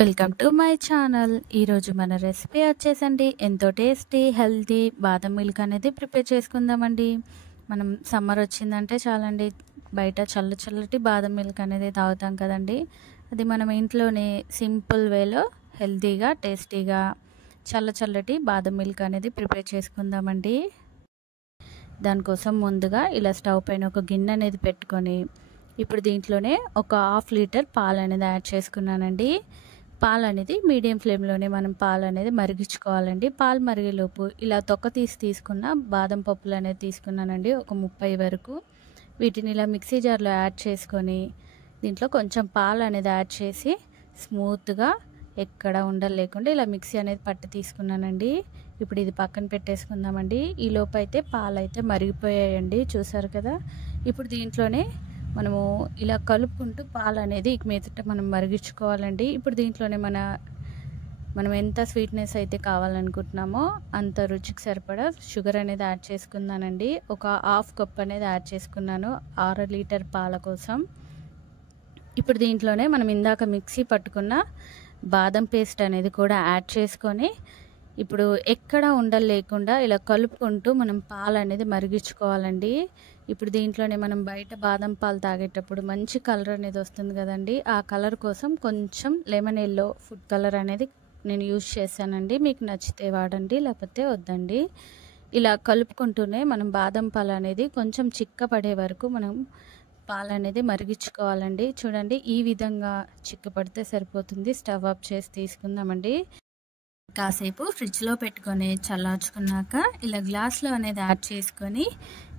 Welcome to my channel. ఈరోజు మన recipe వచ్చేసండి ఎంతో టేస్టీ హెల్తీ బాదం మిల్క్ అనేది ప్రిపేర్ చేసుకుందామండి. మనం సమ్మర్ వచ్చిందంటే చాలండి, బయట చల్లటి బాదం మిల్క్ అనేది తాగుతాం కదండి. అది మనం ఇంట్లోనే సింపుల్ వేలో హెల్తీగా టేస్టీగా చల్లటి బాదం మిల్క్ అనేది ప్రిపేర్ చేసుకుందామండి. దానికోసం ముందుగా ఇలా స్టవ్ పైన ఒక గిన్నె అనేది పెట్టుకొని ఇప్పుడు దీంట్లోనే ఒక హాఫ్ లీటర్ పాలు అనేది యాడ్ చేసుకున్నానండి. పాలు అనేది మీడియం ఫ్లేమ్లోనే మనం పాలు అనేది మరిగించుకోవాలండి. పాలు మరిగేలోపు ఇలా తొక్క తీసుకున్న బాదం పప్పులు అనేది తీసుకున్నానండి, ఒక 30 వరకు. వీటిని ఇలా మిక్సీ జార్లో యాడ్ చేసుకొని దీంట్లో కొంచెం పాలు అనేది యాడ్ చేసి స్మూత్గా ఎక్కడ ఉండలు లేకుండా ఇలా మిక్సీ అనేది పట్టి తీసుకున్నానండి. ఇప్పుడు ఇది పక్కన పెట్టేసుకుందామండి. ఈ లోపు అయితే పాలు అయితే మరిగిపోయాయండి, చూసారు కదా. ఇప్పుడు దీంట్లోనే మనము ఇలా కలుపుకుంటూ పాలు అనేది ఇక మీదట మనం మరిగించుకోవాలండి. ఇప్పుడు దీంట్లోనే మనం ఎంత స్వీట్నెస్ అయితే కావాలనుకుంటున్నామో అంత రుచికి సరిపడా షుగర్ అనేది యాడ్ చేసుకున్నానండి. ఒక హాఫ్ కప్ అనేది యాడ్ చేసుకున్నాను 6 లీటర్ పాల కోసం. ఇప్పుడు దీంట్లోనే మనం ఇందాక మిక్సీ పట్టుకున్న బాదం పేస్ట్ అనేది కూడా యాడ్ చేసుకొని ఇప్పుడు ఎక్కడ ఉండలు లేకుండా ఇలా కలుపుకుంటూ మనం పాలు అనేది మరిగించుకోవాలండి. ఇప్పుడు దీంట్లోనే మనం బయట బాదం పాలు తాగేటప్పుడు మంచి కలర్ అనేది వస్తుంది కదండి, ఆ కలర్ కోసం కొంచెం లెమన్ ఎల్లో ఫుడ్ కలర్ అనేది నేను యూజ్ చేశానండి. మీకు నచ్చితే వాడండి, లేకపోతే వద్దండి. ఇలా కలుపుకుంటూనే మనం బాదం పాలు అనేది కొంచెం చిక్కపడే వరకు మనం పాలు అనేది మరిగించుకోవాలండి. చూడండి, ఈ విధంగా చిక్కపడితే సరిపోతుంది. స్టవ్ ఆఫ్ చేసి తీసుకుందామండి. కాసేపు ఫ్రిడ్జ్లో పెట్టుకొని చల్లార్చుకున్నాక ఇలా గ్లాస్లో అనేది యాడ్ చేసుకొని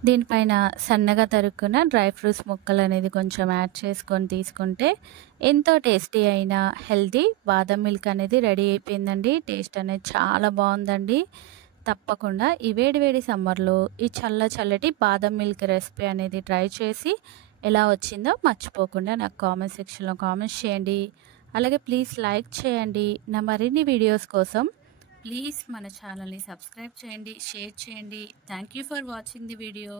దీనిపైన సన్నగా తరుక్కున్న డ్రై ఫ్రూట్స్ ముక్కలు అనేది కొంచెం యాడ్ చేసుకొని తీసుకుంటే ఎంతో టేస్టీ అయిన హెల్తీ బాదం మిల్క్ అనేది రెడీ అయిపోయిందండి. టేస్ట్ అనేది చాలా బాగుందండి. తప్పకుండా ఈ వేడి సమ్మర్లో ఈ చల్లటి బాదం మిల్క్ రెసిపీ అనేది ట్రై చేసి ఎలా వచ్చిందో మర్చిపోకుండా నాకు కామెంట్ సెక్షన్లో కామెంట్స్ చేయండి. అలాగే ప్లీజ్ లైక్ చేయండి. నా మరిన్ని వీడియోస్ కోసం ప్లీజ్ మన ఛానల్ని సబ్స్క్రైబ్ చేయండి, షేర్ చేయండి. Thank you for watching the video.